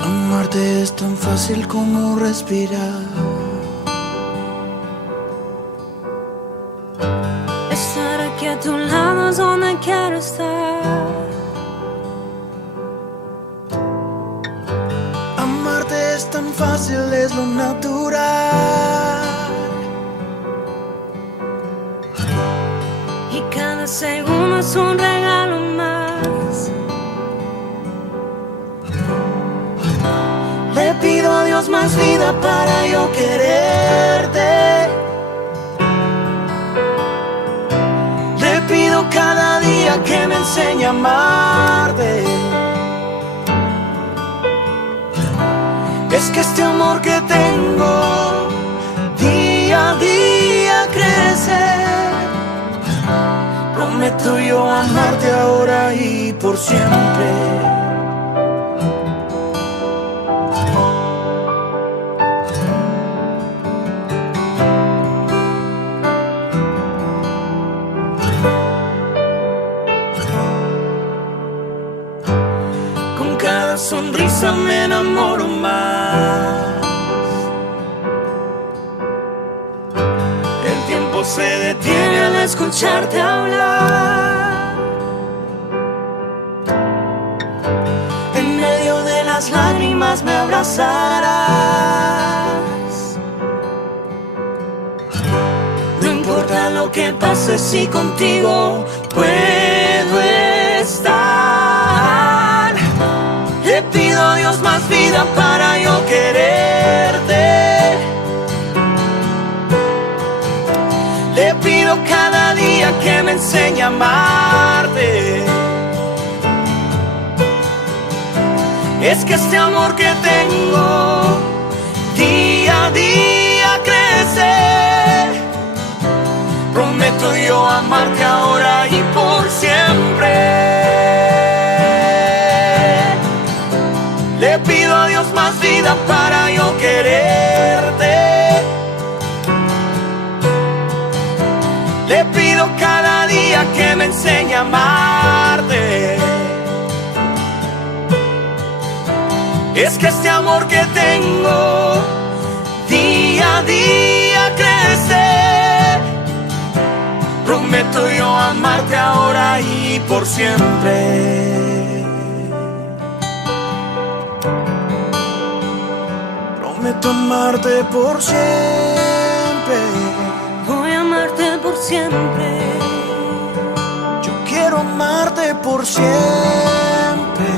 Amarte es tan fácil como respirar. Estar aquí a tu lado es donde quiero estar. Amarte es tan fácil, es lo natural. Y cada segundo es un regalo más. Le pido a Dios más vida para yo quererte. Le pido cada día que me enseñe a amarte. Es que este amor que tengo día a día crece. Prometo yo amarte ahora y por siempre. Con cada sonrisa me enamoro más. El tiempo se detiene al escucharte hablar. En medio de las lágrimas me abrazarás. No importa lo que pase, si contigo puedo estar. Le pido a Dios más vida para yo quererte. Le pido cada día que me enseñe a amarte. Es que este amor que tengo día a día crece. Prometo yo amarte ahora y por siempre. Le pido a Dios más vida para yo quererte. Le pido cada día que me enseñe a amarte. Es que este amor que tengo día a día crece. Prometo yo amarte ahora y por siempre. Prometo amarte por siempre. Voy a amarte por siempre. Yo quiero amarte por siempre.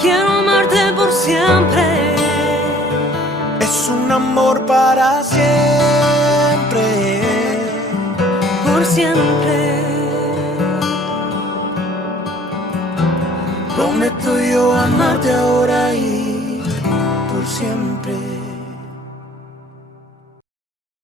Quiero amarte por siempre. Es un amor para siempre. Por siempre. Prometo yo amarte ahora y por siempre.